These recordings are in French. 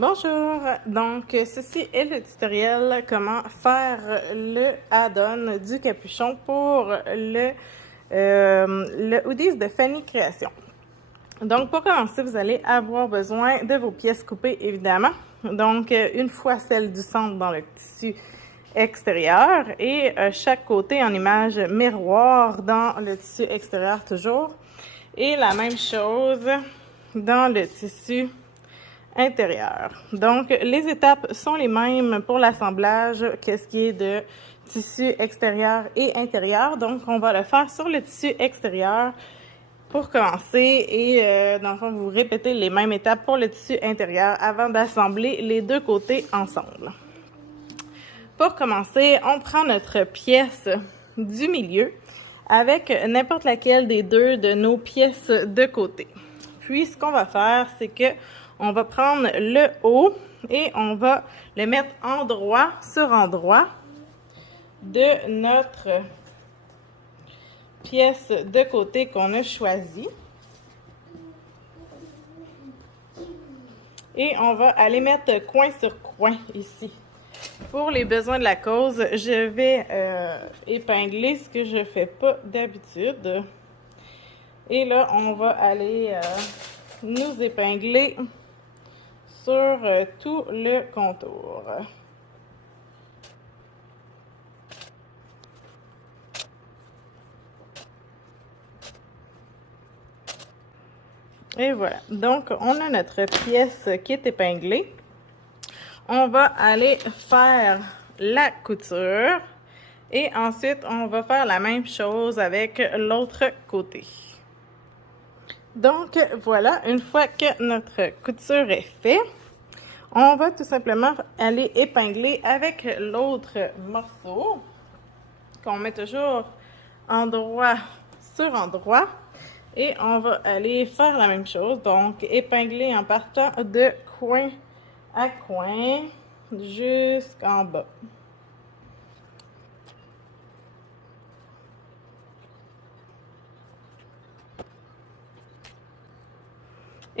Bonjour, donc ceci est le tutoriel comment faire le add-on du capuchon pour le hoodies de Fanny Création. Donc pour commencer, vous allez avoir besoin de vos pièces coupées évidemment. Donc une fois celle du centre dans le tissu extérieur et chaque côté en image miroir dans le tissu extérieur toujours. Et la même chose dans le tissu intérieur. Donc, les étapes sont les mêmes pour l'assemblage qu'est-ce qui est de tissu extérieur et intérieur. Donc, on va le faire sur le tissu extérieur pour commencer et dans le fond, vous répétez les mêmes étapes pour le tissu intérieur avant d'assembler les deux côtés ensemble. Pour commencer, on prend notre pièce du milieu avec n'importe laquelle des deux de nos pièces de côté. Puis, ce qu'on va faire, c'est que on va prendre le haut et on va le mettre endroit sur endroit de notre pièce de côté qu'on a choisie. Et on va aller mettre coin sur coin ici. Pour les besoins de la cause, je vais épingler ce que je ne fais pas d'habitude. Et là, on va aller nous épingler sur tout le contour. Et voilà. Donc, on a notre pièce qui est épinglée. On va aller faire la couture. Et ensuite, on va faire la même chose avec l'autre côté. Donc, voilà. Une fois que notre couture est faite, on va tout simplement aller épingler avec l'autre morceau qu'on met toujours endroit sur endroit et on va aller faire la même chose, donc épingler en partant de coin à coin jusqu'en bas.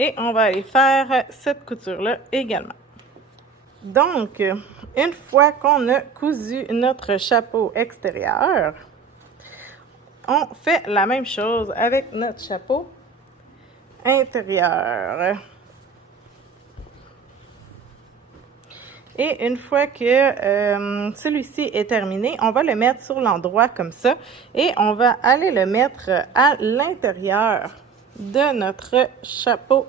Et on va aller faire cette couture-là également. Donc, une fois qu'on a cousu notre chapeau extérieur, on fait la même chose avec notre chapeau intérieur. Et une fois que celui-ci est terminé, on va le mettre sur l'endroit comme ça et on va aller le mettre à l'intérieur de notre chapeau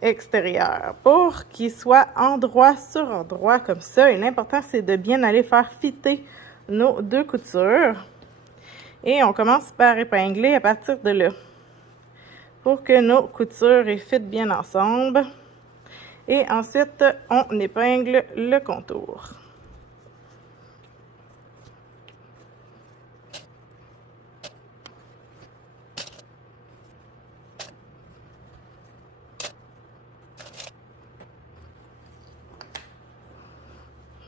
extérieur pour qu'il soit endroit sur endroit comme ça. Et l'important, c'est de bien aller faire fitter nos deux coutures. Et on commence par épingler à partir de là pour que nos coutures fitent bien ensemble. Et ensuite, on épingle le contour.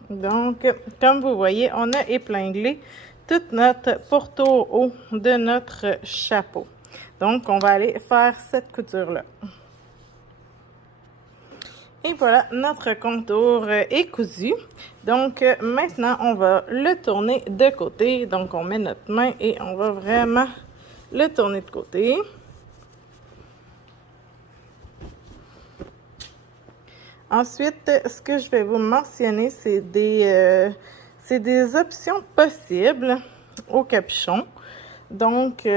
Donc, comme vous voyez, on a épinglé toute notre pourtour haut de notre chapeau. Donc, on va aller faire cette couture-là. Et voilà, notre contour est cousu. Donc, maintenant, on va le tourner de côté. Donc, on met notre main et on va vraiment le tourner de côté. Ensuite, ce que je vais vous mentionner, c'est des options possibles au capuchon. Donc,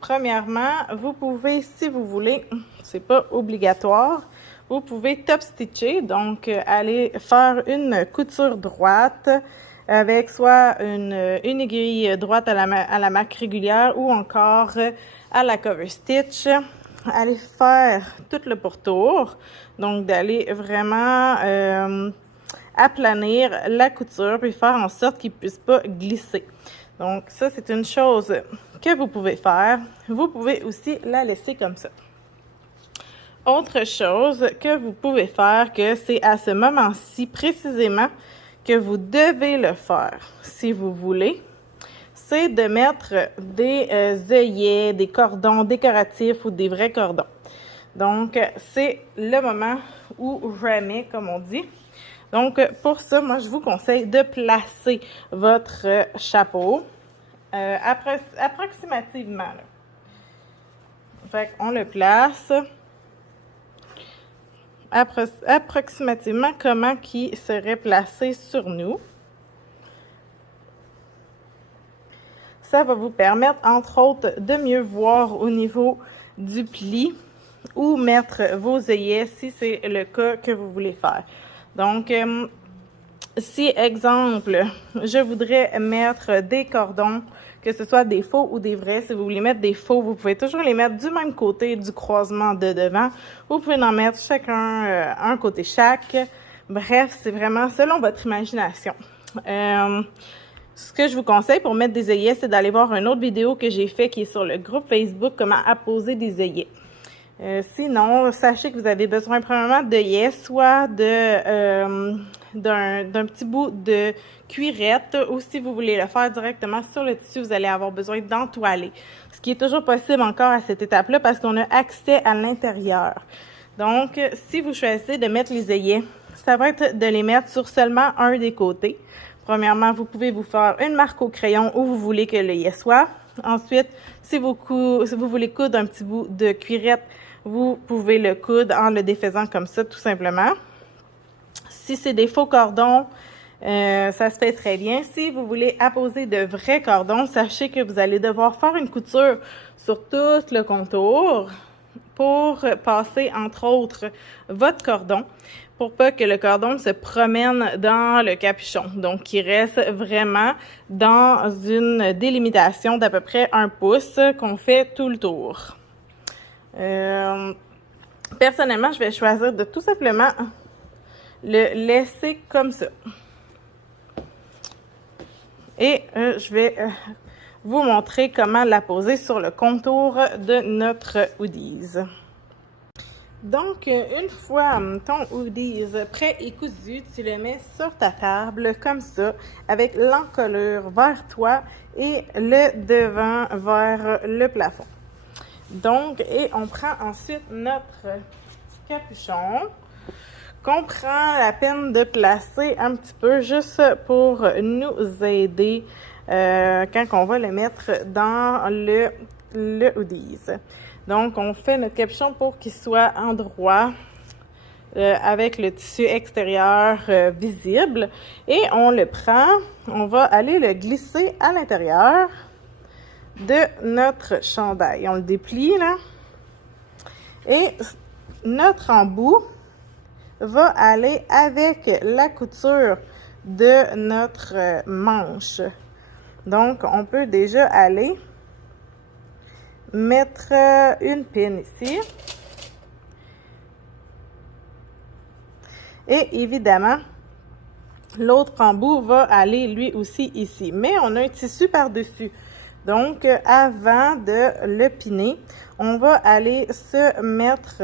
premièrement, vous pouvez, si vous voulez, c'est pas obligatoire, vous pouvez top stitcher, donc aller faire une couture droite avec soit une aiguille droite à la marque régulière ou encore à la cover stitch. Aller faire tout le pourtour, donc d'aller vraiment aplanir la couture puis faire en sorte qu'il ne puisse pas glisser. Donc ça, c'est une chose que vous pouvez faire. Vous pouvez aussi la laisser comme ça. Autre chose que vous pouvez faire, que c'est à ce moment-ci précisément que vous devez le faire, si vous voulez, c'est de mettre des œillets, des cordons décoratifs ou des vrais cordons. Donc, c'est le moment ou jamais, comme on dit. Donc, pour ça, moi, je vous conseille de placer votre chapeau approximativement. Là. Fait qu'on le place approximativement comment il serait placé sur nous. Ça va vous permettre, entre autres, de mieux voir au niveau du pli ou mettre vos œillets si c'est le cas que vous voulez faire. Donc, si, exemple, je voudrais mettre des cordons, que ce soit des faux ou des vrais, si vous voulez mettre des faux, vous pouvez toujours les mettre du même côté du croisement de devant. Vous pouvez en mettre chacun un côté chaque. Bref, c'est vraiment selon votre imagination. Ce que je vous conseille pour mettre des œillets, c'est d'aller voir une autre vidéo que j'ai fait qui est sur le groupe Facebook, comment apposer des œillets. Sinon, sachez que vous avez besoin premièrement d'œillets, soit d'un petit bout de cuirette, ou si vous voulez le faire directement sur le tissu, vous allez avoir besoin d'entoiler. Ce qui est toujours possible encore à cette étape-là parce qu'on a accès à l'intérieur. Donc, si vous choisissez de mettre les œillets, ça va être de les mettre sur seulement un des côtés. Premièrement, vous pouvez vous faire une marque au crayon où vous voulez que l'œillet soit. Ensuite, si vous voulez coudre un petit bout de cuirette, vous pouvez le coudre en le défaisant comme ça, tout simplement. Si c'est des faux cordons, ça se fait très bien. Si vous voulez apposer de vrais cordons, sachez que vous allez devoir faire une couture sur tout le contour pour passer, entre autres, votre cordon, pour pas que le cordon se promène dans le capuchon. Donc, qu'il reste vraiment dans une délimitation d'à peu près 1 pouce qu'on fait tout le tour. Personnellement, je vais choisir de tout simplement le laisser comme ça. Et je vais vous montrer comment la poser sur le contour de notre hoodies. Donc, une fois ton hoodies prêt et cousu, tu le mets sur ta table comme ça, avec l'encolure vers toi et le devant vers le plafond. Donc, et on prend ensuite notre capuchon qu'on prend la peine de placer un petit peu juste pour nous aider quand on va le mettre dans le hoodies. Donc, on fait notre capuchon pour qu'il soit endroit avec le tissu extérieur visible et on le prend, on va aller le glisser à l'intérieur de notre chandail. On le déplie là et notre embout va aller avec la couture de notre manche. Donc, on peut déjà aller mettre une pin ici. Et évidemment, l'autre embout va aller lui aussi ici. Mais on a un tissu par-dessus. Donc, avant de le piner, on va aller se mettre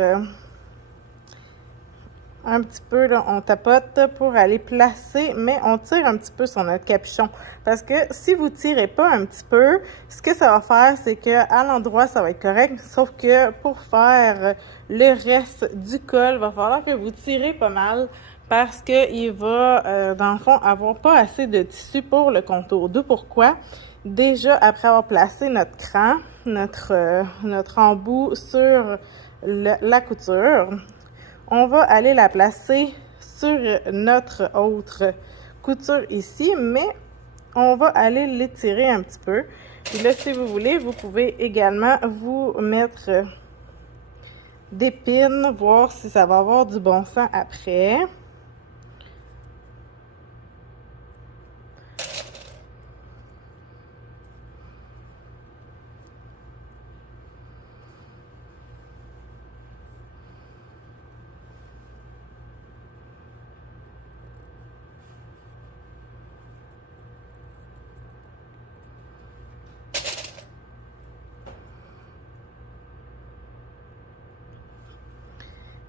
un petit peu, là, on tapote pour aller placer, mais on tire un petit peu sur notre capuchon. Parce que si vous tirez pas un petit peu, ce que ça va faire, c'est que à l'endroit, ça va être correct. Sauf que pour faire le reste du col, il va falloir que vous tirez pas mal parce qu'il va, dans le fond, avoir pas assez de tissu pour le contour. D'où pourquoi, déjà, après avoir placé notre cran, notre embout sur la couture, on va aller la placer sur notre autre couture ici, mais on va aller l'étirer un petit peu. Et là, si vous voulez, vous pouvez également vous mettre des pins, voir si ça va avoir du bon sens après.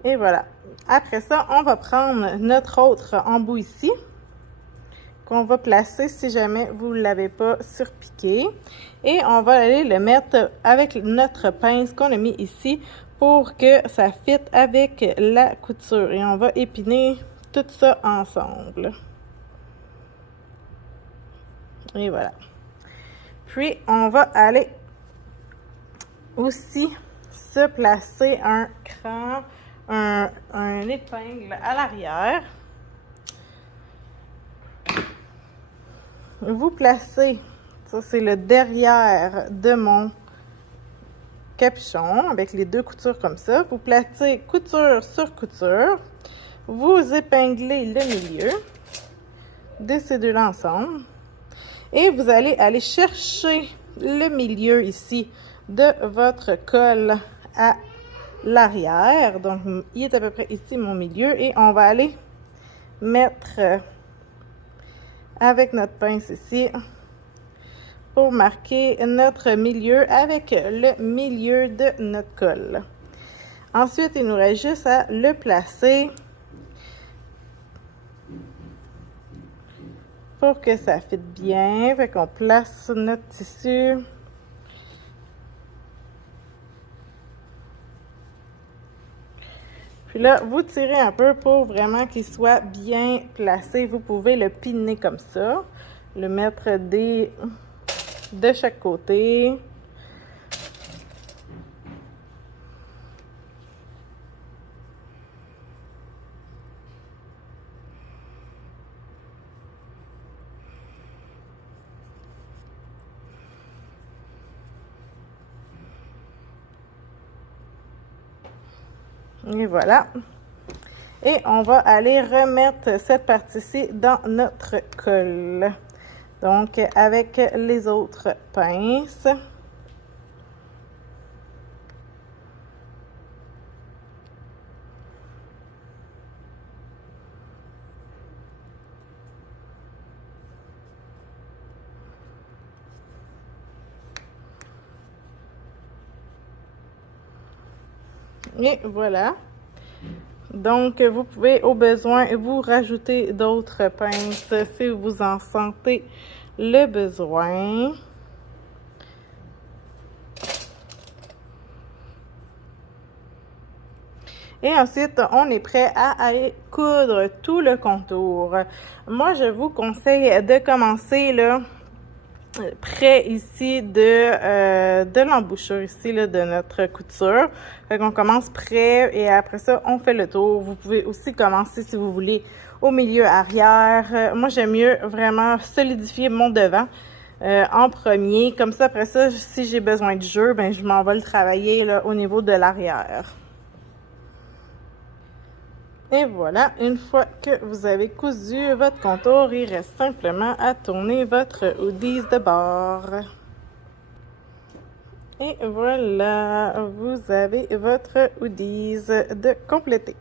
Et voilà. Après ça, on va prendre notre autre embout ici, qu'on va placer si jamais vous ne l'avez pas surpiqué. Et on va aller le mettre avec notre pince qu'on a mis ici pour que ça fitte avec la couture. Et on va épiner tout ça ensemble. Et voilà. Puis, on va aller aussi se placer un cran, un épingle à l'arrière. Vous placez, ça c'est le derrière de mon capuchon avec les deux coutures comme ça. Vous placez couture sur couture. Vous épinglez le milieu de ces deux-là ensemble. Et vous allez aller chercher le milieu ici de votre col à l'arrière. Donc, il est à peu près ici mon milieu. Et on va aller mettre avec notre pince ici pour marquer notre milieu avec le milieu de notre col. Ensuite, il nous reste juste à le placer pour que ça fitte bien. Fait qu'on place notre tissu. Puis là, vous tirez un peu pour vraiment qu'il soit bien placé. Vous pouvez le piner comme ça, le mettre de chaque côté. Et voilà. Et on va aller remettre cette partie-ci dans notre col. Donc, avec les autres pinces. Et voilà. Donc, vous pouvez au besoin vous rajouter d'autres pinces si vous en sentez le besoin. Et ensuite, on est prêt à aller coudre tout le contour. Moi, je vous conseille de commencer là, près ici de l'embouchure ici là, de notre couture. Fait qu'on commence près et après ça, on fait le tour. Vous pouvez aussi commencer si vous voulez au milieu arrière. Moi, j'aime mieux vraiment solidifier mon devant en premier. Comme ça, après ça, si j'ai besoin de jeu, ben je m'en vais le travailler là, au niveau de l'arrière. Et voilà, une fois que vous avez cousu votre contour, il reste simplement à tourner votre hoodies de bord. Et voilà, vous avez votre hoodies de complété.